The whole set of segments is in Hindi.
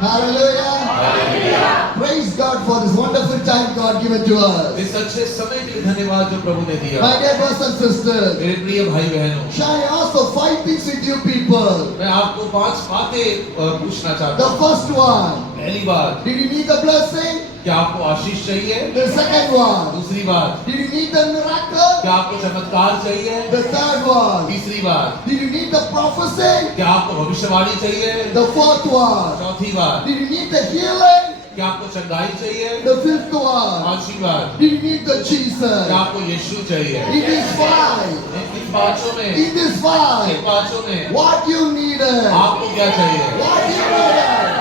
Hallelujah. Praise God for this wonderful time God given to us. इस अच्छे समय के लिए धन्यवाद जो प्रभु ने दिया। My dear brothers and sisters, मेरे प्रिय भाई बहनों, shall I also 5 things with you people? मैं आपको 5 बातें पूछना चाहता The हूँ। first one, पहली बात, did you need the blessing? क्या आपको आशीष चाहिए? The second one, दूसरी बात, did you need the miracle? क्या आपको चमत्कार चाहिए? The third one, तीसरी बात, did you need the prophecy? क्या आपको भविष्यवाणी चाहिए? The fourth one, चौथी बात, did you need the healing? क्या आपको चंगाई चाहिए? The fifth one, पांचवी बात, did you need the क्या Jesus? आपको यीशु चाहिए? In these 5, इन पांचों में, in these 5, इन पांचों में what you needed? आपको क्या चाहिए? What you needed?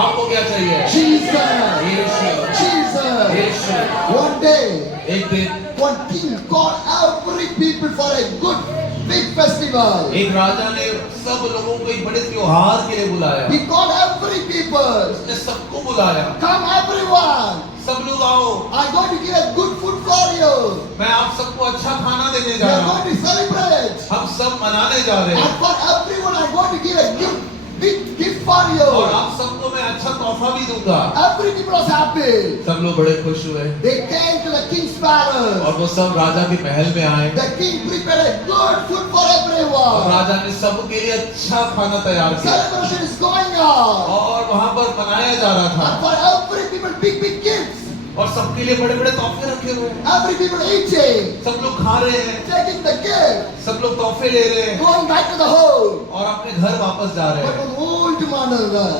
आपको क्या चाहिए? Jesus! यीशु, Jesus! यीशु। One day, एक दिन one king called every people for a good big festival. एक राजा ने सब लोगों को एक बड़े त्योहार के लिए बुलाया। He called every people. उसने सबको बुलाया। Come everyone. सब लोग आओ, I'm going to give a good food for you. मैं आप सबको अच्छा खाना देने We जा are रहा हूँ। going to celebrate. हम सब मनाने जा रहे हैं And for everyone, I'm going to give a gift, big gift for और you. आप सबको मैं अच्छा तोहफा भी दूंगा। Every people was happy. सब लोग बड़े खुश हुए They came to the king's और palace. वो सब राजा के महल में आए The king prepared a good food for और everyone. राजा ने सबके लिए अच्छा खाना तैयार किया Celebration is going on. और वहां पर मनाया जा रहा था And for every people, big, big gifts. और सबके लिए बड़े बड़े तोहफे रखे हुए हैं। Every people eating, सब लोग खा रहे हैं, taking the gift, सब लोग तोहफे ले रहे हैं going back to the home. और अपने घर वापस जा रहे But हैं। one old mother,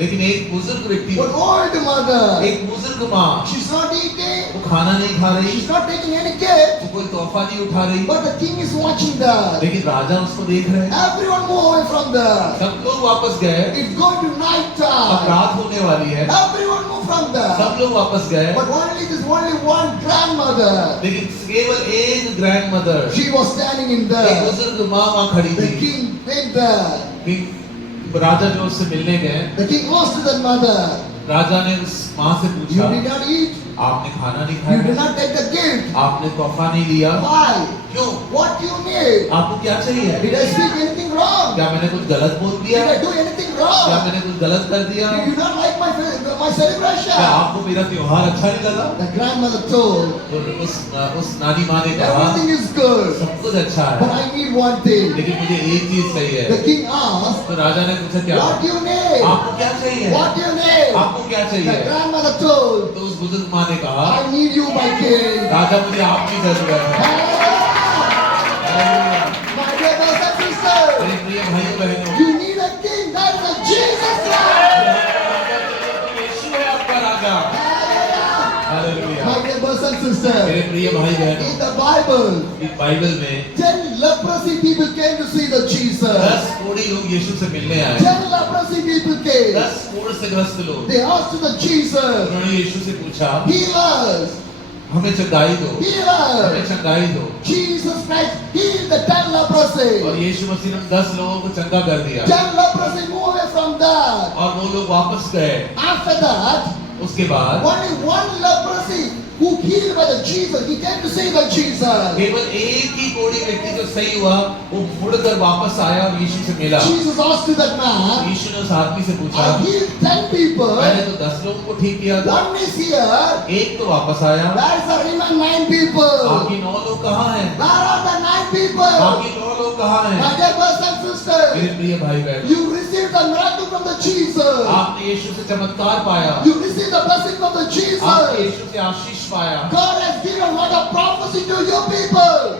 लेकिन एक बुजुर्ग व्यक्ति, one old mother, एक बुजुर्ग माँ, she's not eating, वो खाना नहीं खा रही, she's not taking any gift, वो कोई तोहफा नहीं उठा रही, but the king is watching that. लेकिन राजा उसको देख रहे हैं। Everyone move away from there. सब लोग वापस गए, It's going to night अब time. रात होने वाली है, Everyone move from there. सब लोग वापस गए, But only one grandmother. लेकिन केवल एक grand mother, She was standing in एक there. बुजुर्ग माँ वहाँ खड़ी The थी। king went there. कि राजा जो उससे मिलने गए, The king asked that mother, राजा ने उस माँ से "You पूछा, did not eat. आपने खाना नहीं You did खाया, not take the gift. आपने तोहफा नहीं लिया, Why? क्यों? What you need? आपको क्या चाहिए? Did I speak anything wrong? क्या मैंने कुछ गलत बोल Did दिया? I do anything क्या wrong? मैंने कुछ गलत कर दिया? Did you not like my क्या celebration?" आपको मेरा त्योहार अच्छा नहीं लगा? The grandmother told, तो उस नानी माँ ने कहा, "Everything is good, सब कुछ अच्छा but है, I need one thing." लेकिन मुझे एक चीज चाहिए। The king asked, तो राजा ने पूछा, क्या "What you need? आपको क्या चाहिए? What you need?" आपको क्या The चाहिए? grandmother told, तो उस बुजुर्ग माँ ने कहा, "I need you, my king." राजा मुझे आपकी जरूरत है। Hallelujah. My dear brothers and sisters, मेरे प्रिय भाइयों बहनों, you need a king that is a Jesus Christ. यीशु है आपका राजा। Hallelujah. Hallelujah. My dear brothers and sisters, मेरे प्रिय भाई बहनों, in the Bible, इस बाइबल में 10 leprosy people came to see the Jesus. 10 कोढ़ी लोग यीशु से मिलने आए। 10 leprosy people came. 10 कोढ़ से ग्रस्त लोग, They asked the Jesus, उन्होंने यीशु से पूछा, "Heal us, हमें चंगाई दो, heal हमें us." चंगाई दो। Jesus Christ healed the 10 leprosy. और यीशु मसीह ने 10 लोगों को चंगा कर दिया 10 leprosy move away from that. और वो लोग वापस गए। After that, उसके बाद only one leprosy who healed by the Jesus, he came to see the Jesus. केवल एक ही कोढ़ी व्यक्ति जो सही हुआ, वो मुड़कर वापस आया और यीशु से मिला। Jesus asked to that man, यीशु ने उस आदमी से पूछा, "I healed 10 people. मैंने तो 10 लोगों को ठीक किया था, One is here. एक तो वापस आया, Where is the remaining 9 people? बाकी 9 लोग कहाँ हैं? Where are the 9 people?" बाकी 9 लोग कहाँ हैं? My dear brothers and sisters, मेरे प्रिय भाई बहन, you received the miracle from the Jesus. आपने यीशु से चमत्कार पाया, You received the blessing from the आपने Jesus. यीशु से आशीष पाया, God has given what a prophecy to your people.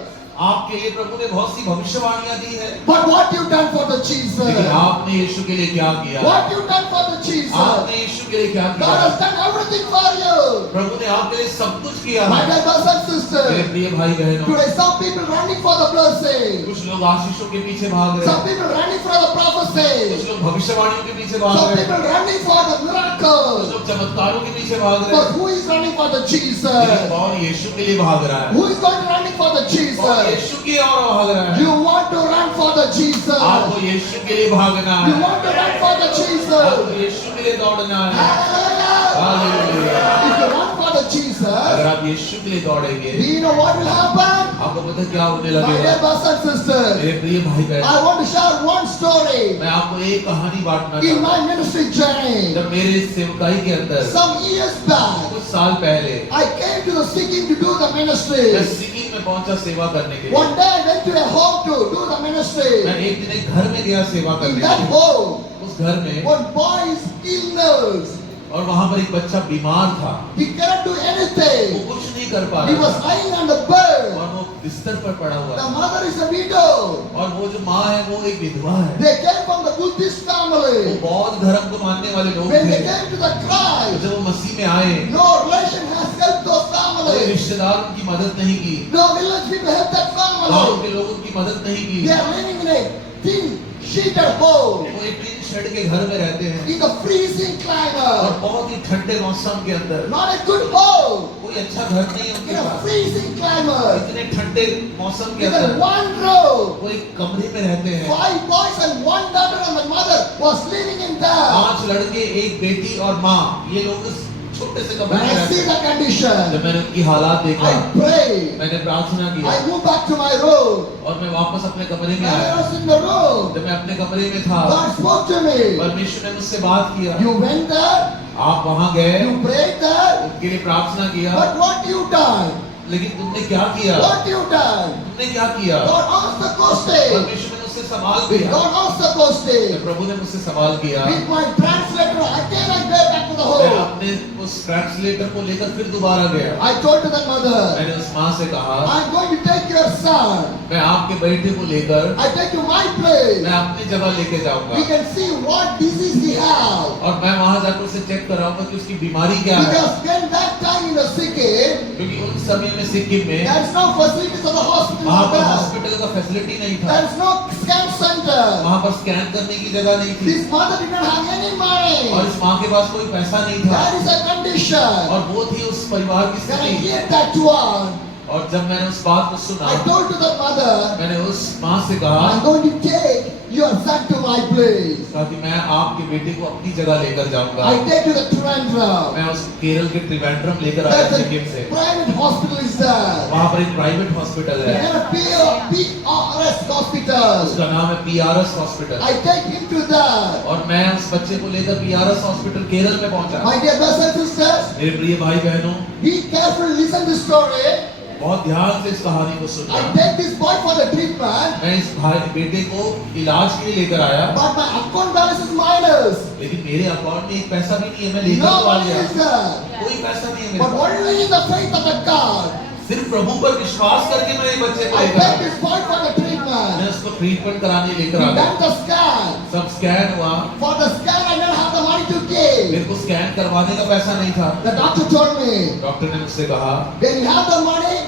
आपके लिए प्रभु ने बहुत सी भविष्यवाणियां दी है, But what you done for the Jesus? लेकिन आपने यीशु के लिए क्या किया? What you done for the Jesus? आपने यीशु के लिए क्या God किया? has done everything for you. प्रभु ने आपके लिए सब कुछ किया My है। dear brothers and मेरे sisters, प्रिय भाई बहनों, today some people running for the blessing. कुछ लोग आशीषों के पीछे भाग रहे Some हैं, people running for the prophecy. कुछ लोग भविष्यवाणियों के पीछे भाग Some रहे हैं, people running for the कुछ miracles. लोग चमत्कारों के पीछे भाग रहे But हैं, who is running for the लेकिन Jesus? कौन यीशु के लिए भाग रहा है? Who is going to running for the कौन Jesus? यीशु की ओर भाग रहा है? You want to run for the Jesus. आपको यीशु के लिए भागना You है, want to run for the Jesus. आपको यीशु के लिए दौड़ना है। Hallelujah. Hallelujah. If you run for the Jesus, अगर आप यीशु के लिए दौड़ेंगे, do you know what will happen? आपको पता है क्या होने My लगेगा? dear brothers and sisters, मेरे प्रिय भाई बहन, I want to share one story मैं आपको एक कहानी बांटना in चाहता my हूँ। ministry journey. जब मेरे सेवकाई के अंदर Some years back, कुछ साल पहले I came to the Sikkim to do the मैं ministry. सिक्किम में पहुंचा सेवा करने के लिए। One day I went to a home to do the मैं ministry. एक दिन एक घर में गया सेवा In करने that के लिए। home, उस घर में one boy is illness. और वहां पर एक बच्चा बीमार था, He cannot do वो anything. कुछ नहीं कर पा He रहा was था lying on the bed. और वो बिस्तर पर पड़ा हुआ The था। mother is a widow. और वो जो माँ है वो एक विधवा है। They came from the Buddhist वो family. बौद्ध धर्म को मानने वाले लोग When they थे। came to the तो Christ, जब वो मसीह में आए, no relation has helped those कोई families. रिश्तेदार उनकी मदद नहीं की, No village people helped that गांव family. के लोग उनकी मदद नहीं की। They are living in a thin sheeted home वो एक टीन शेड के घर में रहते हैं in the freezing और climate. बहुत ही ठंडे मौसम के अंदर। Not a good home कोई अच्छा घर नहीं है उनके in a pass. freezing climate. इतने ठंडे मौसम के In अंदर one room, वो एक कमरे में रहते हैं। 5 boys and 1 daughter and the mother was living in there. 5 लड़के, एक बेटी और माँ, ये लोग उस छोटे से कमरे When में I रहते see हैं। the condition, जब मैंने उनकी हालात देखा, I prayed. मैंने प्रार्थना किया I moved back to my room. और मैं वापस अपने कमरे में When I आया। was in the room, जब मैं अपने कमरे में था, God spoke to me. परमेश्वर ने मुझसे बात किया। You went there, आप वहां गए, you prayed there, उनके लिए प्रार्थना किया, but what you done? लेकिन तुमने क्या किया? What you done? तुमने क्या किया? God asked the question. परमेश्वर ने मुझसे सवाल किया। God asked the question. प्रभु ने मुझसे सवाल किया। With my translator, again I go back to the मैं home. अपने उस ट्रांसलेटर को लेकर फिर दोबारा गया। I told to the mother, मैंने उस माँ से कहा, I'm going to take your son. मैं आपके बेटे को लेकर I take to my place. मैं अपनी जगह लेके We जाऊंगा can see what disease he have. और मैं वहां जाकर उसे चेक कराऊंगा कि उसकी बीमारी क्या है। Because when that time in the Sikkim, क्योंकि उन समय में सिक्किम में there is no facilities of the hospital वहां out पर there. हॉस्पिटल का फैसिलिटी नहीं था, There is no scan center. वहां पर स्कैन करने की जगह नहीं थी This mother did not have any money. और इस माँ के पास कोई पैसा नहीं था That is a condition. और वो थी उस परिवार की When I स्थिति। hear that one, और जब मैंने उस बात को सुना, I told to the mother, मैंने उस माँ से कहा I'm going to take your son to my place. कि मैं आपके बेटे को अपनी जगह लेकर जाऊंगा। I take to the Trivandrum. मैं उस केरल के त्रिवेंद्रम लेकर आया There's सिक्किम से। a private hospital is there. वहां पर एक प्राइवेट हॉस्पिटल है, And a PRS hospital. उसका नाम है PRS hospital. I take him to that. और मैं उस बच्चे को लेकर PRS हॉस्पिटल केरल में पहुंचा। My dear brothers and sisters, मेरे प्रिय भाई बहनों, be careful, listen this story. बहुत ध्यान से इस कहानी को सुनना। I take this boy for the treatment, मैं इस भाई बेटे को इलाज के लिए लेकर आया, but my account balance is minus. लेकिन मेरे अकाउंट में एक पैसा भी नहीं है, मैं लेकर No तो आ money गया, is there. कोई पैसा नहीं है मेरे But pass. only in the faith of the God. सिर्फ प्रभु पर विश्वास करके मैं ये बच्चे को I लेकर take आया। this boy for the मैं treatment. उसको ट्रीटमेंट कराने We लेकर आ done गया। the scan. सब स्कैन हुआ, For the scan, I don't have the money to give. मेरे को स्कैन करवाने का पैसा नहीं था। The doctor told me, doctor ने मुझसे कहा, when you have the money,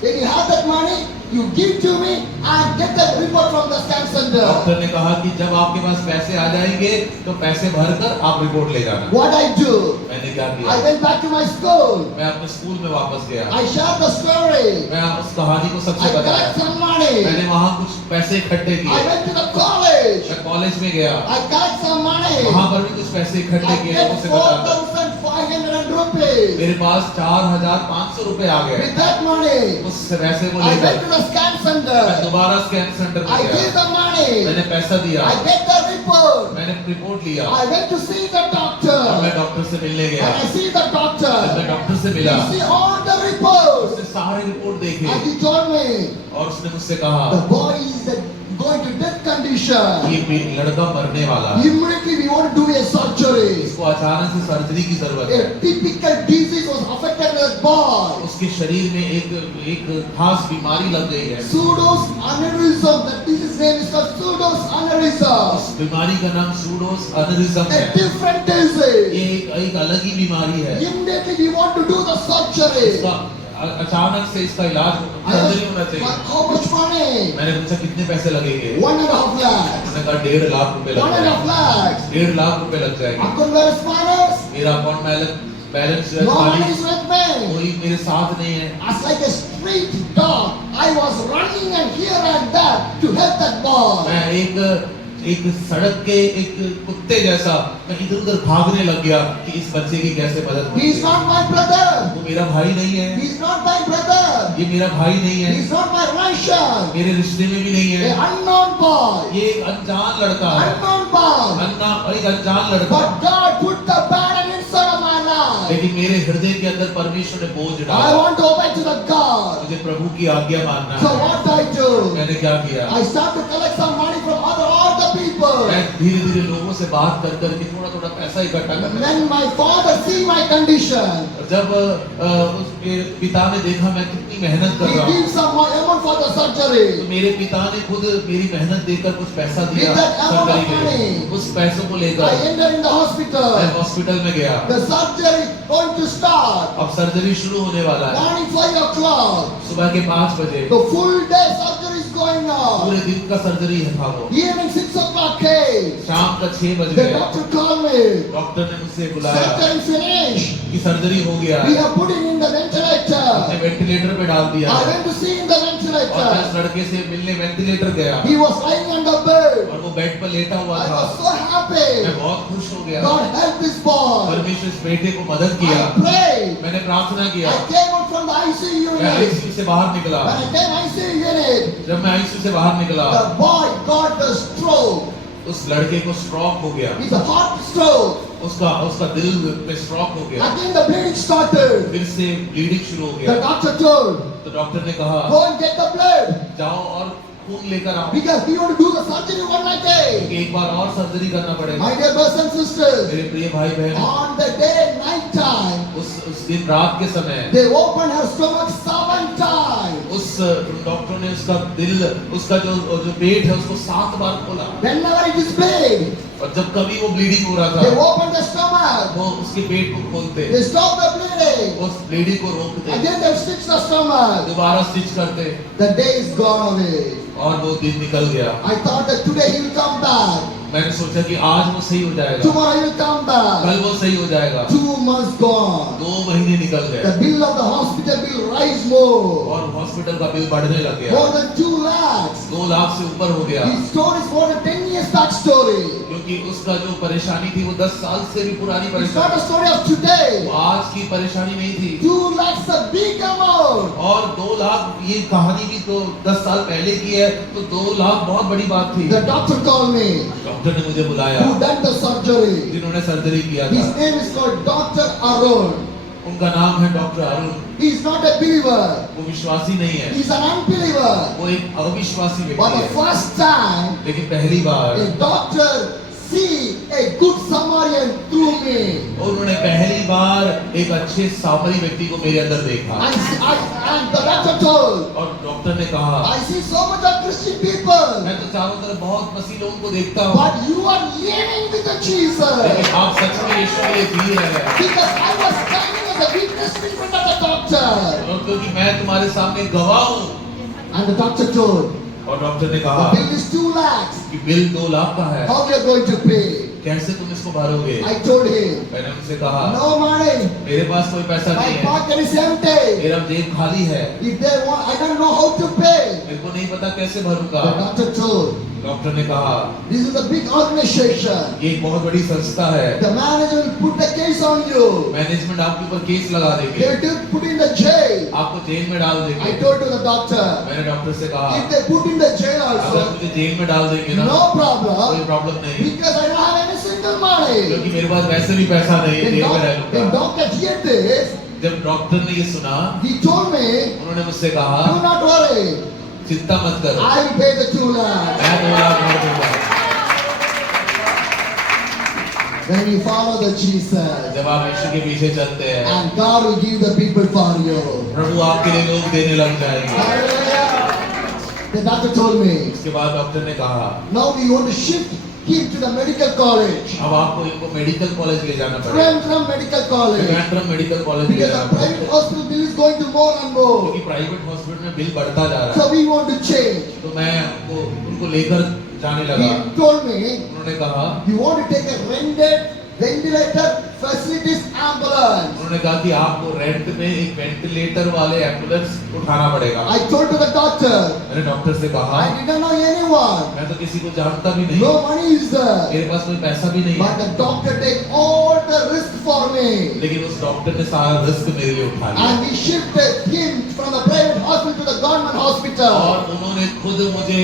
when you have that money, you give to me and get the report from the scan center. Doctor ने कहा कि जब आपके पास पैसे आ जाएंगे तो पैसे भरकर आप रिपोर्ट ले जाना। What I do? मैंने क्या I किया? went back to my school. मैं अपने स्कूल में वापस गया। I shared the story. मैं उस कहानी को I सबसे बताया। collect some money. मैंने वहाँ कुछ पैसे इकट्ठे I किए। went to the college. मैं कॉलेज में गया, I collect some money. वहाँ पर भी कुछ पैसे इकट्ठे I किए, get लोगों से बताया। 4,500 rupees. मेरे पास 4,500 रुपए आ गए। With that money, उस पैसे को I went लेकर to the scan मैं center. दोबारा स्कैन सेंटर में I गया। give the money. मैंने पैसा दिया, I get the report. मैंने रिपोर्ट लिया I went to see the doctor. और मैं डॉक्टर से मिलने गया। And I see the जब मैं doctor. डॉक्टर से मिला, I see all the reports. उसने सारे रिपोर्ट देखे And he told me, और उसने मुझसे कहा, the boy is going to death condition. ये लड़का मरने वाला है, Immediately we want to do a surgery. इसको अचानक से सर्जरी की जरूरत है। A typical disease was affected that boy. उसके शरीर में एक खास बीमारी लग गई है। Pseudos aneurysm. That disease name is called pseudos aneurysm. उस बीमारी का नाम सूडोस अनेरिज्म A है। different disease. ये एक अलग ही बीमारी है। Immediately we want to do the surgery. इसका अचानक से इसका इलाज सर्जरी होना But चाहिए। how much money? मैंने पूछा कितने पैसे लगेंगे? 1.5 lakhs. उसने कहा 1.5 लाख रुपए लग 1.5 जाएंगे। lakhs. 1.5 लाख रुपए लग जाएंगे। Account balance minus. मेरा अकाउंट बैलेंस जो है No money खाली, is with me. कोई मेरे साथ नहीं है। As like a street dog, I was running and here and there to help that boy. मैं एक सड़क के एक कुत्ते जैसा मैं इधर उधर भागने लग गया कि इस बच्चे की कैसे मदद He is करूं। not my brother. वो मेरा भाई नहीं है, He is not my brother. ये मेरा भाई नहीं He है, is not my relation. मेरे रिश्ते में भी नहीं है, An unknown boy. ये एक अनजान लड़का है, Unknown boy. एक अनजान लड़का। But God put the burden inside of my life. लेकिन मेरे हृदय के अंदर परमेश्वर ने बोझ I डाला। want to obey to the God. मुझे प्रभु की आज्ञा मानना So है। what I do? मैंने क्या किया? I start to collect some money from all the people. मैं धीरे धीरे लोगों से बात कर करके थोड़ा थोड़ा पैसा इकट्ठा करने लगा। When my father see my condition, और जब उसके पिता ने देखा मैं कितनी मेहनत कर he रहा हूँ, gives some amount for the तो surgery. मेरे पिता ने खुद मेरी मेहनत देखकर कुछ पैसा दिया With that amount surgery of के लिए। money, उस पैसों को I लेकर enter in the मैं hospital. हॉस्पिटल में गया। The surgery going to start. अब सर्जरी शुरू होने वाला है। Morning 5 o'clock. सुबह के 5 बजे The full day surgery is going on. पूरे दिन का सर्जरी था वो। Evening 6 o'clock came. शाम का 6 बज The गया। doctor called me. डॉक्टर ने मुझसे बुलाया Surgery finished. कि सर्जरी हो गया We है। have put it in the उसने ventilator. वेंटिलेटर पे डाल दिया I है। went to see in the और मैं ventilator. इस लड़के से मिलने वेंटिलेटर गया He was lying on the bed. और वो बेड पर लेटा हुआ I था। was so मैं happy. बहुत खुश हो गया। God help this boy. परमेश्वर इस बेटे को मदद किया। I prayed. मैंने प्रार्थना किया। I came out from the ICU मैं unit. आईसीयू से बाहर निकला। When I came ICU unit, जब मैं आईसीयू से बाहर निकला, the boy got the stroke. उस लड़के को स्ट्रोक हो गया। It's a heart stroke. उसका दिल में स्ट्रोक हो गया। Again the bleeding started. फिर से ब्लीडिंग शुरू हो The गया। doctor told, तो डॉक्टर ने कहा go and get the blood. जाओ और खून लेकर आओ, Because we want to do the surgery one night day. क्योंकि एक बार और सर्जरी करना पड़ेगा। My dear brothers and sisters, मेरे प्रिय भाई बहन, on the day night time, उस दिन रात के समय they opened her stomach 7 times. उस डॉक्टर ने उसका दिल, उसका जो पेट है उसको 7 बार खोला। Whenever it is bleed, और जब कभी वो ब्लीडिंग हो रहा they था, open the stomach. वो उसके पेट को खोलते, They stop the bleeding. उस ब्लीडिंग को रोकते, Again they stitch the stomach. दोबारा स्टिच करते, The day is gone away. और वो दिन निकल गया। I thought that today he will come back. मैंने सोचा कि आज वो सही हो जाएगा, Tomorrow he will come back. कल वो सही हो जाएगा। 2 months gone. 2 महीने निकल The गए bill of the hospital will rise more. और हॉस्पिटल का बिल बढ़ने लग गया। More than 2 lakhs. 2 लाख से ऊपर हो गया, His story is more than 10 years back story. क्योंकि उसका जो परेशानी थी वो 10 साल से भी पुरानी It's not परेशानी, a story of today. वो आज की परेशानी नहीं थी। 2 lakhs a big amount. और 2 लाख ये कहानी भी तो 10 साल पहले की है, तो 2 लाख बहुत बड़ी बात थी। The doctor called me. Doctor ने मुझे बुलाया, Who done the surgery? जिन्होंने सर्जरी किया His था। name is called Dr. Arun. उनका नाम है doctor Arun. He is not a believer. वो विश्वासी नहीं है, He is an unbeliever. वो एक अविश्वासी For व्यक्ति the है। first time, लेकिन पहली बार a doctor see a good Samaritan through me. उन्होंने पहली बार एक अच्छे सामरी व्यक्ति को मेरे अंदर देखा। And the doctor told, और डॉक्टर ने कहा, I see so much of Christian people, मैं तो चारों तरफ बहुत मसीह लोगों को देखता हूँ, but you are living with the Jesus. लेकिन आप सच में यीशु के लिए जी रहे हैं। Because I was standing as a witness in front of the doctor. और क्योंकि मैं तुम्हारे सामने गवाह हूँ। And the doctor told, और डॉक्टर ने the कहा bill is 2 lakhs. कि बिल 2 लाख का है, How you are going to pay? कैसे तुम इसको भरोगे? I told him, मैंने उनसे कहा, no money. मेरे पास कोई पैसा My नहीं है, pocket is empty. मेरा जेब खाली है, If they want, I don't know how to pay. मेरे को नहीं पता कैसे भरूंगा। The doctor told, डॉक्टर ने कहा, this is a big organization. ये एक बहुत बड़ी संस्था है, The manager will put the case on you. Management आपके ऊपर केस लगा They देंगे, will put in the jail. आपको जेल में डाल I देंगे। told to the doctor, मैंने डॉक्टर से कहा, if they put in the jail अगर also, मुझे जेल में डाल देंगे ना, no कोई problem, प्रॉब्लम नहीं, because I don't have any single money. क्योंकि मेरे पास वैसे भी पैसा नहीं है, When, जेल में रह when लूंगा। doctor heard this, जब डॉक्टर ने ये सुना, he told me, उन्होंने मुझसे कहा, do not worry, चिंता मत करो, I will pay the 2 lakhs. मैं 2 लाख भर दूंगा। When you follow the Jesus, जब आप यीशु के पीछे चलते हैं, and God will give the people for you. प्रभु आपके लिए लोग देने लग जाएंगे। Hallelujah. The doctor told me, इसके बाद डॉक्टर ने कहा, now we want to shift him to the medical college. अब आपको इनको मेडिकल कॉलेज ले जाना पड़ेगा, Trivandrum Medical College. Trivandrum medical college ले Because जाना the पड़ेगा, private hospital bill is going to more and more. क्योंकि प्राइवेट हॉस्पिटल में बिल बढ़ता जा रहा है। So we want to change. तो मैं उनको लेकर जाने लगा। He told me, उन्होंने कहा, you want to take a rented ventilator facilities ambulance. उन्होंने उन्होंने कहा कि आपको रेंट में एक वेंटिलेटर वाले एम्बुलेंस उठाना पड़ेगा। I told to the doctor, मैंने डॉक्टर से कहा, I didn't know anyone. मैं तो किसी को जानता भी नहीं, No money is there. मेरे पास कोई पैसा भी नहीं But है, the doctor take all the risk for me. लेकिन उस डॉक्टर ने सारा रिस्क मेरे लिए उठा लिया And he shifted him from the private hospital to the government hospital. और उन्होंने खुद मुझे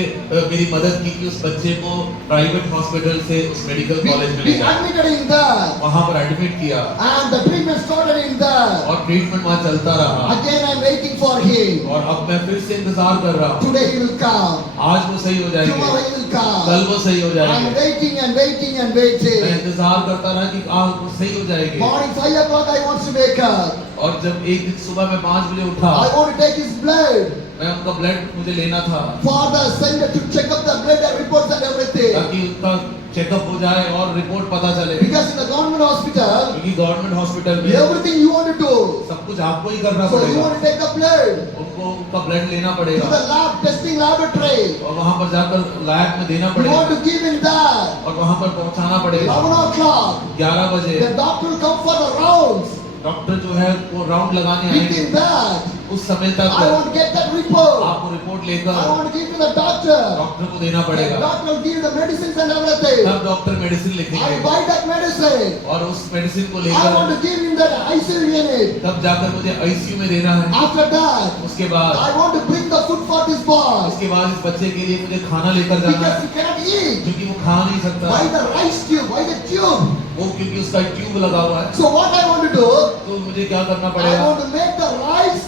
मेरी मदद की कि उस बच्चे को प्राइवेट हॉस्पिटल से उस मेडिकल कॉलेज में ले We जाए, admitted in there. वहां पर एडमिट किया And the treatment started in there. और ट्रीटमेंट वहां चलता रहा। Again I'm waiting for him. और अब मैं फिर से इंतजार कर रहा हूँ, Today he will come. आज वो सही हो Tomorrow जाएंगे, he will come. कल वो सही हो I'm जाएंगे। waiting and waiting and मैं waiting. इंतजार करता रहा कि आज वो सही हो जाएंगे। Morning 5 o'clock I want to wake up. और जब एक दिन सुबह मैं 5 बजे उठा, I want to take his blood. मैं उनका ब्लड मुझे लेना था Father sent her to check up the blood and reports and everything. ताकि उनका चेकअप हो जाए और रिपोर्ट पता चले, Because in the government hospital, क्योंकि गवर्नमेंट हॉस्पिटल में everything you want to do. सब कुछ आपको ही करना So you पड़ेगा, want to take the blood उनको उनका ब्लड लेना to पड़ेगा the lab, testing laboratory. और वहां पर जाकर लैब में देना You want पड़ेगा to give him that. और वहां पर पहुंचाना पड़ेगा। 11 o'clock, 11 बजे the doctor will come for the rounds. Doctor जो है वो राउंड लगाने आएंगे, Within that, उस समय तक I want to get that report. आपको रिपोर्ट लेकर I want to give to the doctor. Doctor को देना The पड़ेगा, doctor will give the medicines and everything. तब डॉक्टर मेडिसिन I लिखेंगे buy that medicine. और उस मेडिसिन को I लेकर want to give him that ICU unit. तब जाकर मुझे आईसीयू में देना है। After that, उसके बाद I want to bring the food for this boy. उसके बाद इस बच्चे के लिए मुझे खाना लेकर जाना Because है, he cannot eat. क्योंकि वो खा नहीं सकता, Why the rice tube? Why the tube? वो क्योंकि उसका ट्यूब लगा हुआ है। So what I want to do, तो मुझे क्या करना I पड़ेगा, want to make the rice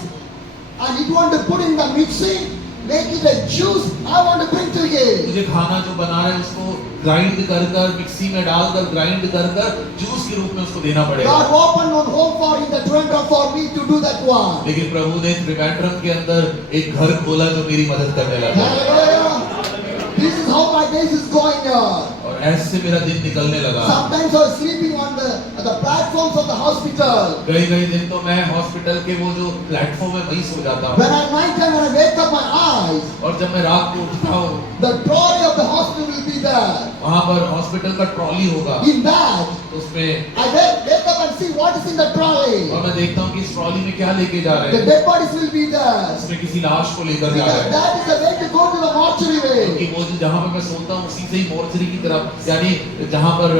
and it want to put in the mixing, make it a juice. I want to bring to him. मुझे खाना जो बना रहे हैं उसको ग्राइंड कर कर मिक्सी में डालकर ग्राइंड कर कर जूस के रूप में उसको देना पड़ेगा। God opened one home for in the Toronto for me to do that one. लेकिन प्रभु ने त्रिवेंद्रम के अंदर एक घर खोला जो मेरी मदद करने लगा Hallelujah. This is how my days is going on. और ऐसे मेरा दिन निकलने लगा। Sometimes I was sleeping on the platforms of the hospital. कई कई दिन तो मैं हॉस्पिटल के वो जो प्लेटफॉर्म है वहीं सो जाता हूँ When at night time when I wake up my eyes, और जब मैं रात को उठता हूँ the trolley of the hospital will be there. वहाँ पर हॉस्पिटल का ट्रॉली होगा, In that, उसमें I wake up and see what is in the trolley. और मैं देखता हूँ कि इस ट्रॉली में क्या लेके जा रहे The हैं, dead bodies will be there. उसमें किसी लाश को लेकर जा Because रहे हैं, that is the way to go to the mortuary क्योंकि way. वो जो जहाँ पर मैं सोता हूँ उसी से ही मोर्चरी की तरफ यानी जहाँ पर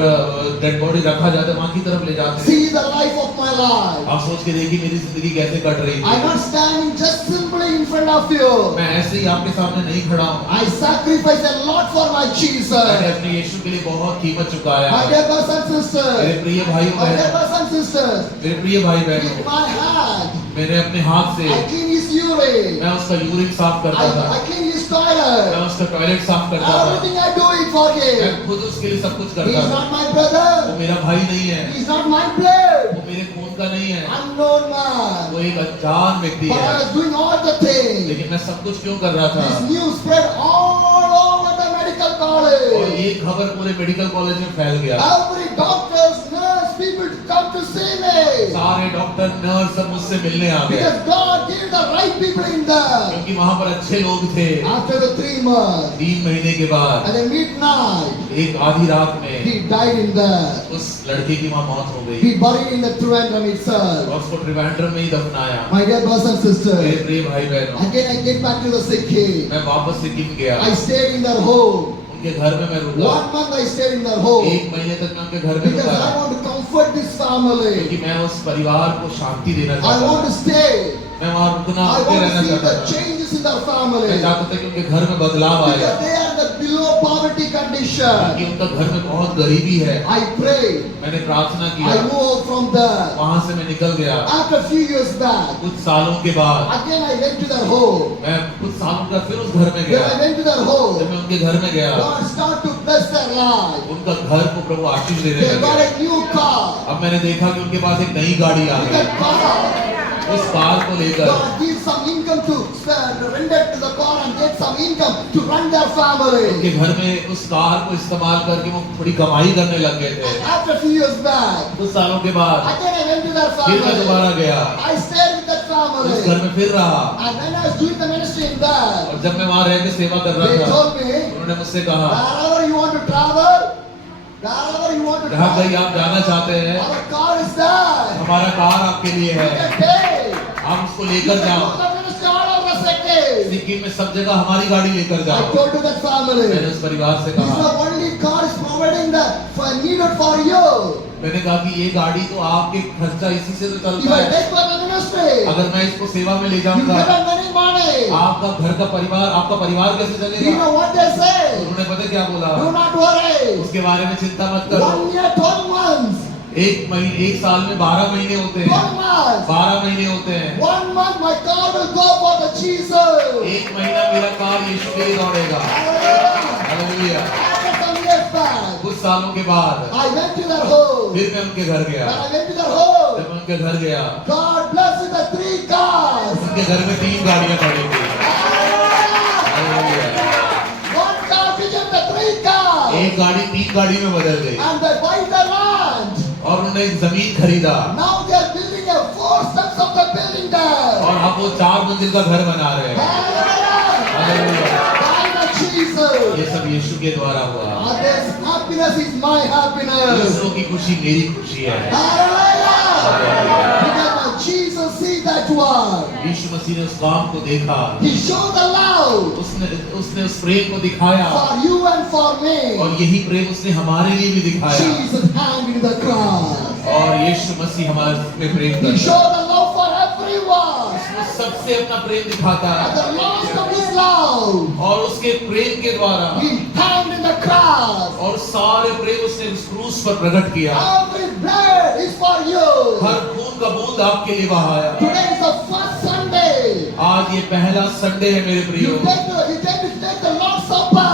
डेड बॉडी रखा जाता है वहाँ की तरफ ले जाते हैं। See the life of my life. आप सोच के देखिए मेरी जिंदगी कैसे कट रही I'm थी। not standing just simply in front of you. मैं ऐसे ही आपके सामने नहीं खड़ा हूँ, I sacrifice a lot for my मैंने Jesus. अपने यीशु के लिए बहुत कीमत चुकाया My है। dear brothers and मेरे sisters, प्रिय भाइयों my dear बहनों, brothers and sisters, मेरे प्रिय भाई with बहनों, my hand, मैंने अपने हाथ से I clean his urine. मैं उसका यूरिन साफ करता था, I clean his मैं toilet. उसका टॉयलेट साफ करता था, Everything I do it for him. मैं खुद उसके लिए सब कुछ He करता is था। not my वो brother. मेरा भाई नहीं है, He is not my blood. वो मेरे खून का नहीं है, Unknown man. वो एक अनजान व्यक्ति But I है। was doing all the things. लेकिन मैं सब कुछ क्यों कर रहा था? This news spread all over the medical और college. ये खबर पूरे मेडिकल कॉलेज में फैल गया। Every doctors, nurse, people come to see me. सारे डॉक्टर नर्स सब मुझसे मिलने आ गए, Because God gave the right people in there. क्योंकि वहाँ पर अच्छे लोग थे। After the 3 months, 3 महीने के बाद at the midnight, एक आधी रात में he died in there. उस लड़के की वहाँ मौत हो गई He buried in the Trivandrum itself. और उसको ट्रिवेंड्रम में ही दफनाया। My dear brothers and मेरे sisters, प्रिय भाई बहनों, again I get back to the Sikkim. मैं वापस सिक्किम गया, I stayed in their home. उनके घर में मैं रुका। 1 month I stayed in their home. 1 महीने तक मैं उनके घर में Because रुका, I want to comfort this family. क्योंकि मैं उस परिवार को शांति देना I चाहता want था। to stay. मैं वहाँ रुकना I रुके want रहना to see चाहता the था। changes in their मैं family. चाहता था कि उनके घर में बदलाव आए, Because they are the below poverty क्योंकि condition. उनका घर में बहुत गरीबी है। I prayed. मैंने प्रार्थना किया, I moved from there. वहाँ से मैं निकल गया। After a few years back, कुछ सालों के बाद again I went to their home. मैं कुछ सालों का फिर उस घर में When गया। I went to their home, जब मैं उनके घर में गया, God started to bless their life. उनका घर को प्रभु आशीष देने They got लगे। a new car. अब मैंने देखा कि उनके पास एक नई गाड़ी आ With गई। that car, उस कार को लेकर God gives some income to spend, render to the car and get some income to run their family. उनके घर में उस कार को इस्तेमाल करके वो थोड़ी कमाई करने लग गए थे। After a few years back, कुछ सालों के बाद again I went to their फिर मैं family. दोबारा गया, I stayed with that उस घर family. में फिर रहा, And when I was doing the ministry in there, और जब मैं वहाँ रह के सेवा कर they रहा था, told me, उन्होंने मुझसे कहा, wherever you want to travel, Wherever you want to जहाँ travel, कहीं आप जाना चाहते हैं, our car is there. हमारा कार आपके लिए You है, can pay. आप उसको You लेकर can जाओ। go to the ministry all over the city. Sikkim में सब जगह हमारी गाड़ी लेकर I जाओ। told to that family, मैंने उस परिवार से this is कहा, the only car is providing the for needed for you. मैंने कहा कि ये गाड़ी तो आपके खर्चा इसी से तो If चलता I है। take for the ministry, अगर मैं इसको सेवा में ले you जाऊंगा, get many money. आपका घर का परिवार, आपका परिवार कैसे Do you चलेगा? know what they say? उन्होंने पता क्या बोला? Do not worry. उसके बारे में चिंता मत करो। 1 year, 12 months. एक साल में 12 महीने होते हैं। 12 months. 12 महीने होते हैं। 1 month my car will go for the Jesus. एक महीना मेरा कार यीशु के लिए दौड़ेगा। Hallelujah. Hallelujah. After some years back, कुछ सालों के बाद I went to their home. फिर मैं उनके घर गया। When I went to their home, जब मैं उनके घर गया, God blessed with the 3 cars. उनके घर में 3 गाड़ियां खड़ी थी। Hallelujah. Hallelujah. 1 car became the 3 cars. एक गाड़ी 3 गाड़ी में बदल गई And they buy the land. और उन्होंने एक जमीन खरीदा Now they are building a 4 steps of the building there. और अब वो 4 मंजिल का घर बना रहे हैं। Hallelujah. Hallelujah. By the Jesus. ये सब यीशु के द्वारा हुआ। This happiness is my happiness. यीशु की खुशी मेरी खुशी है। Hallelujah. Because Jesus see that one. यीशु मसीह ने उस काम को देखा, He showed the love उसने उस प्रेम को दिखाया for you and for me. और यही प्रेम उसने हमारे लिए भी दिखाया Jesus hanging the cross. और यीशु मसीह हमारे में प्रेम He करता है। showed the love for everyone. वो सबसे अपना प्रेम दिखाता At है the last of his love, और उसके प्रेम के द्वारा he hanged in the cross. और सारे प्रेम उसने उस क्रूस पर प्रकट किया। Every blood is for you. हर खून का बूंद आपके लिए बहाया। Today is the first Sunday. आज ये पहला संडे है मेरे प्रियो। You take the Lord's Supper.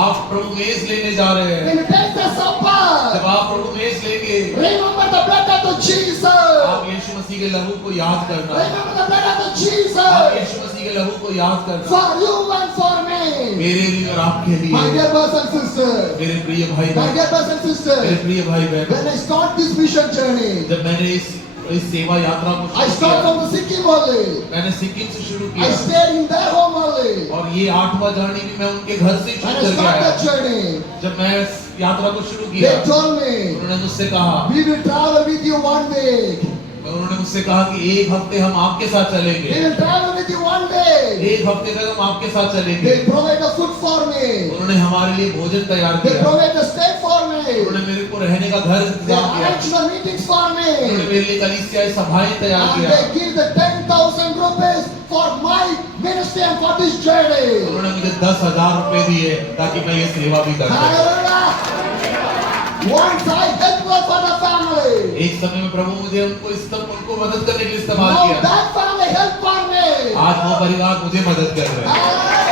आप प्रभु मेज लेने जा रहे हैं। When you take the supper, जब आप प्रभु मेज लेंगे, remember the blood of the Jesus. आप यीशु मसीह के लहू को याद करना। Remember the blood of the आप Jesus. यीशु मसीह के लहू को याद करना। For you and for me. मेरे लिए और आपके My लिए। dear brothers and sisters. मेरे प्रिय भाई My बहन, dear brothers and मेरे sisters. प्रिय भाई बहन, When I start this mission journey, जब मैंने इस सेवा यात्रा को I शुरू start किया, from the Sikkim only. मैंने सिक्किम से शुरू I किया stayed in their home only. और ये 8वां जर्नी भी मैं उनके घर से When शुरू I करके start आया। that journey, जब मैं इस यात्रा को शुरू किया, they told me, उन्होंने मुझसे कहा, we will travel with you 1 week. उन्होंने मुझसे कहा कि 1 हफ्ते हम आपके साथ We चलेंगे। will travel with you 1 day. 1 हफ्ते तक हम आपके साथ चलेंगे। They provide the food for me. उन्होंने हमारे लिए भोजन तैयार They किया। provide the stay for me. उन्होंने मेरे को रहने का घर They इंतजाम किया। arrange the meetings for उन्होंने me. मेरे लिए कलीसियाई सभाएं तैयार And किया। they give the 10,000 rupees for my ministry and for this journey. उन्होंने मुझे 10,000 रुपए दिए ताकि मैं ये सेवा भी कर सकूं। Hallelujah. Once I help work for the family. एक समय में प्रभु मुझे उनको मदद करने के लिए इस्तेमाल Now किया। that family help for me. आज वो परिवार मुझे मदद कर रहे हैं।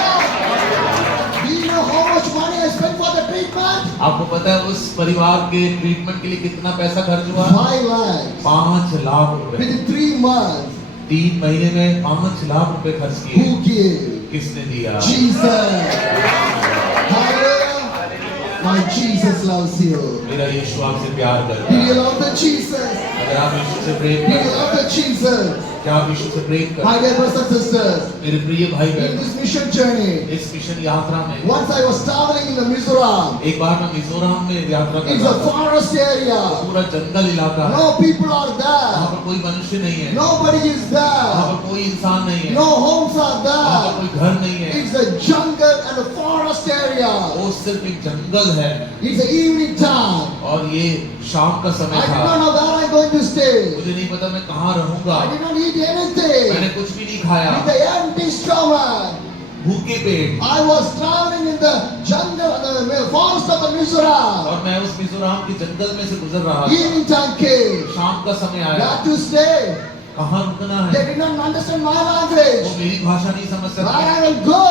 Hallelujah. Do you know how much money I spent for the treatment? आपको पता है उस परिवार के ट्रीटमेंट के लिए कितना पैसा खर्च हुआ? 5 lakhs. 5 लाख रुपए। Within 3 months. 3 महीने में 5 लाख रुपए खर्च किए। Who gave? किसने दिया? Jesus. Hallelujah. My Jesus loves you. मेरा यीशु आपसे प्यार करता Do you है। love the Jesus? अगर आप यीशु से प्रेम Do you करते love हैं, the Jesus? क्या आप यीशु से प्रेम करते My हैं? dear brothers and sisters, मेरे प्रिय भाई in बहन, this mission journey, इस मिशन यात्रा में once I was traveling in the Mizoram. एक बार मैं मिजोरम में यात्रा कर It's रहा a था। forest area. पूरा जंगल इलाका है। No people are वहाँ there. पर कोई मनुष्य नहीं है। Nobody is वहाँ there. पर कोई इंसान नहीं है। No homes are वहाँ पर there. कोई घर नहीं है। It's a jungle and a forest area. वो सिर्फ एक जंगल है It's the evening time. और ये शाम का I समय did था। not know where I'm going to stay. मुझे नहीं पता मैं कहाँ रहूंगा। I did not eat anything. मैंने कुछ भी नहीं खाया। With the empty stomach. भूखे पेट। I was traveling in the jungle, the forest of the Mizoram. और मैं उस मिजोरम के जंगल में से गुजर रहा था। Evening time came. शाम का समय आया। Where to stay? कहाँ रुकना They है? did not understand my वो language. मेरी भाषा नहीं समझ Where सकते I will go?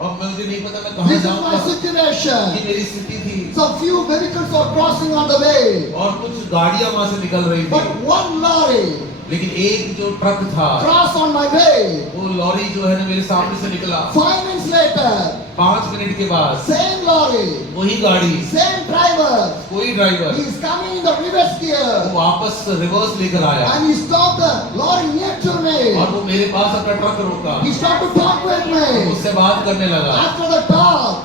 और मुझे नहीं पता मैं कहाँ This is जाऊंगा। my ये situation. मेरी स्थिति थी Some few vehicles were crossing on the way. और कुछ गाड़ियां वहां से निकल रही But थी, one lorry लेकिन एक जो ट्रक था crossed on my way. वो लॉरी जो है ना मेरे सामने से निकला। 5 minutes later, 5 मिनट के बाद same lorry, वही गाड़ी, same driver, कोई driver he is coming in the reverse वो gear. वापस रिवर्स लेकर आया And he stopped the lorry near to और me. वो मेरे पास अपना ट्रक रोका, He started to talk with me. उससे बात करने लगा। After the talk,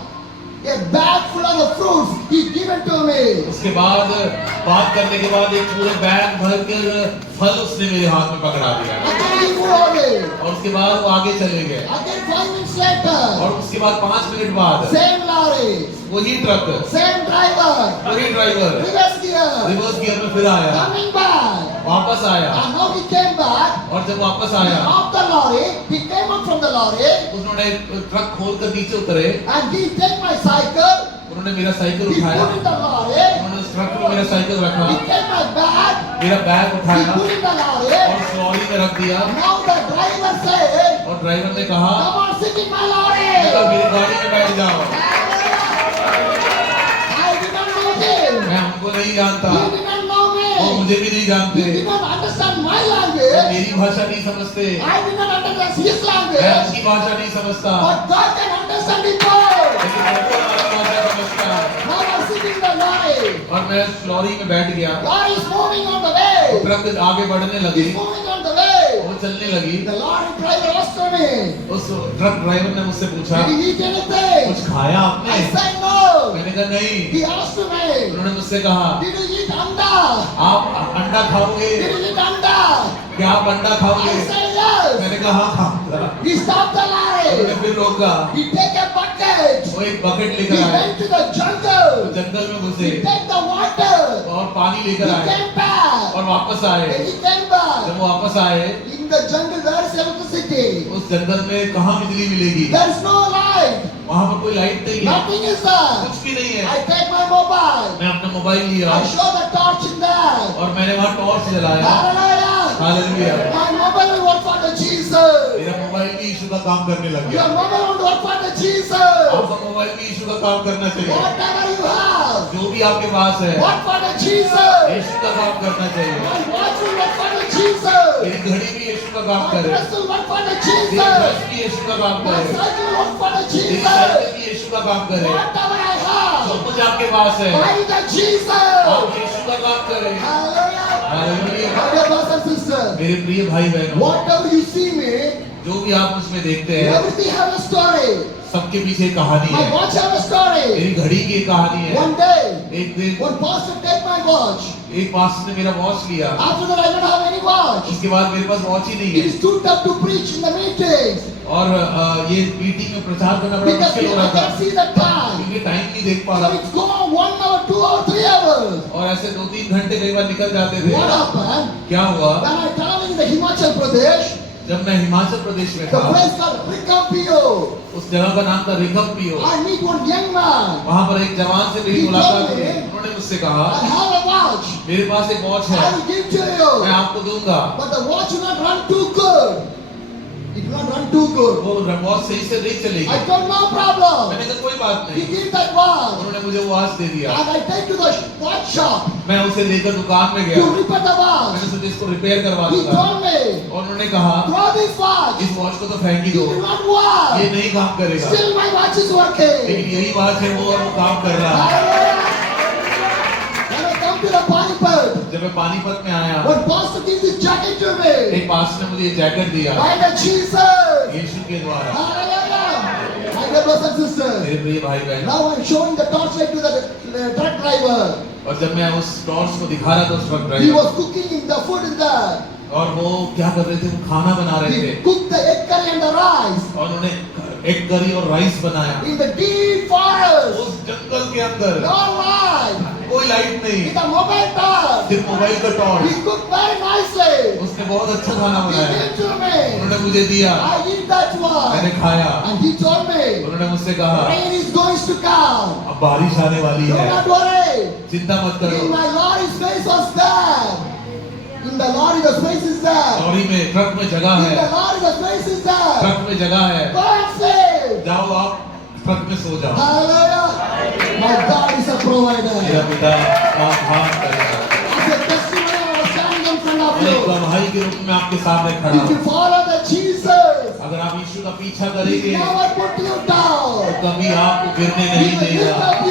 a bag full of the fruits he given to me. उसके बाद बात करने के बाद एक पूरे बैग भर कर फल उसने मेरे हाथ में पकड़ा दिया Again he moved away. और उसके बाद वो आगे चले गए Again 5 minutes later, और उसके बाद 5 मिनट बाद same lorry, वही ट्रक same driver, वही driver reverse gear, reverse gear में फिर आया coming back. वापस आया And now he came back. और जब वापस He आया off the lorry, he came out from the lorry, उन्होंने ट्रक खोल कर नीचे उतरे and he take my cycle, उन्होंने मेरा साइकिल he उठाया put in the lorry, उन्होंने उस ट्रक में मेरा साइकिल रखा he take my bag, मेरा बैग he उठाया put in the lorry. और लॉरी में रख दिया Now the driver said, और ड्राइवर ने कहा come on, sit in my lorry. मेरी गाड़ी में बैठ जाओ I did not know him. मैं उनको नहीं जानता He did not know वो me. मुझे भी नहीं जानते He did not understand my वो language. मेरी भाषा नहीं समझते I did not understand his मैं language. उसकी भाषा नहीं समझता But God can understand it both. लेकिन वो हमारी भाषा समझता है Now I'm sitting in the lorry. और मैं लॉरी में बैठ गया Lorry is moving on the way. Truck आगे बढ़ने लगी He's moving on the way. वो चलने लगी The lorry driver asked me, उस ट्रक ड्राइवर ने मुझसे पूछा did you eat anything? कुछ खाया I आपने said no. मैंने कहा नहीं He asked me, उन्होंने मुझसे कहा did you eat anda? आप अंडा खाओगे Did you eat anda? क्या आप अंडा I खाओगे said yes. मैंने कहा हाँ खाऊंगा He stopped the उन्होंने lorry. फिर रोका He take a bucket. वो एक बकेट He लेकर आए went to the jungle. जंगल में He घुसे take the water. और पानी He लेकर आए came back. और वापस आए When he came back, जब वो वापस आए in the jungle there is electricity. उस जंगल में कहाँ बिजली मिलेगी There is no light. वहाँ पर कोई लाइट नहीं है Nothing is there. कुछ भी नहीं है I take my mobile. मैं अपना मोबाइल लिया I show the torch in there. और मैंने वहाँ टॉर्च जलाया Hallelujah. Hallelujah My mobile will work for the Jesus. मेरा मोबाइल भी यीशु का काम करने लग गया Your mobile will work for the Jesus. आपका मोबाइल भी यीशु का काम करना चाहिए Whatever you have, जो भी आपके पास है work for the Jesus. यीशु का काम करना चाहिए My watch will work for the Jesus. मेरी घड़ी भी यीशु का काम My करे dress will work for the मेरी Jesus. ड्रेस भी यीशु का काम My करे cycle will work for the मेरी Jesus. साइकिल भी यीशु का काम करे Whatever I जो have, कुछ आपके पास है by the Jesus. आप यीशु का काम करें Hallelujah. Hallelujah My dear brothers and sisters, मेरे प्रिय भाई बहनों whatever you see me, जो भी आप मुझ में देखते हैं everything have a story. सबके पीछे कहानी My है watch have a story. मेरी घड़ी की एक कहानी है One day, एक दिन one pastor take my watch. एक पास्टर ने मेरा वॉच लिया After that, I don't have any watch. उसके बाद मेरे पास वॉच ही नहीं He है stood up to preach in the meetings और ये मीटिंग में प्रचार करना बड़ा because मुश्किल हो I रहा था can't see the time. क्योंकि टाइम नहीं देख पा So रहा it's gone 1 hour, 2 hour, 3 hours. और ऐसे 2-3 घंटे कई बार निकल जाते थे What happened? क्या हुआ When I traveled in the Himachal Pradesh, जब मैं हिमाचल प्रदेश में the था place called Rikampio, उस जगह का नाम था रिकम्पियो I meet one young man. वहां पर एक जवान से मेरी He मुलाकात told हुई me, उन्होंने मुझसे कहा I have a watch. मेरे पास एक वॉच है I will give to मैं you. आपको दूंगा But the watch will not run too good. It will not run too good. वो वॉच सही से नहीं चलेगी I told no problem. मैंने कहा कोई बात He नहीं give that watch. उन्होंने मुझे वॉच दे दिया And I take to the watch shop मैं उसे लेकर दुकान में to गया repair the watch. मैंने सोचा इसको रिपेयर करवा He दूंगा told me, और उन्होंने कहा throw this watch. इस वॉच को तो फेंक ही It दो will not ये work. नहीं काम करेगा Still my watch is working. लेकिन यही वॉच है वो और वो काम कर रहा है Hallelujah. When I come to the Panipat, जब मैं पानीपत में आया when pastor gives his jacket to me, एक पास ने मुझे ये जैकेट दिया by the Jesus. यीशु के द्वारा Hallelujah. My dear brothers and sisters, मेरे प्रिय भाई बहन now I'm showing the torchlight to the truck driver. और जब मैं उस टॉर्च को दिखा रहा था उस वक्त He driver was cooking in the food in there. और वो क्या कर रहे थे वो खाना बना रहे थे He cooked the egg curry and the rice और उन्होंने एग करी और राइस बनाया in the deep forest. उस जंगल के अंदर No light. कोई लाइट नहीं With a mobile torch. सिर्फ मोबाइल का torch He cooked very nicely. उसने बहुत अच्छा खाना He बनाया gave to me. उन्होंने मुझे दिया I eat that मैंने one. खाया And he told me, उन्होंने मुझसे कहा rain is going to come. अब बारिश आने वाली Do है not worry. चिंता मत करो In my lorry, space was there. In the lorry, the space is there. Lorry में ट्रक में जगह In है the lorry, the space is there. Truck में जगह है Go and save. जाओ आप ट्रक में सो जाओ Hallelujah. My God is a मेरा provider. पिता आभार करेगा As a testimony, I was standing in front of मैं एक you. गवाही के रूप में आपके सामने खड़ा If you हूँ follow the Jesus, अगर आप यीशु का पीछा He करेंगे never put you down. तो कभी आपको गिरने He नहीं will lift देगा up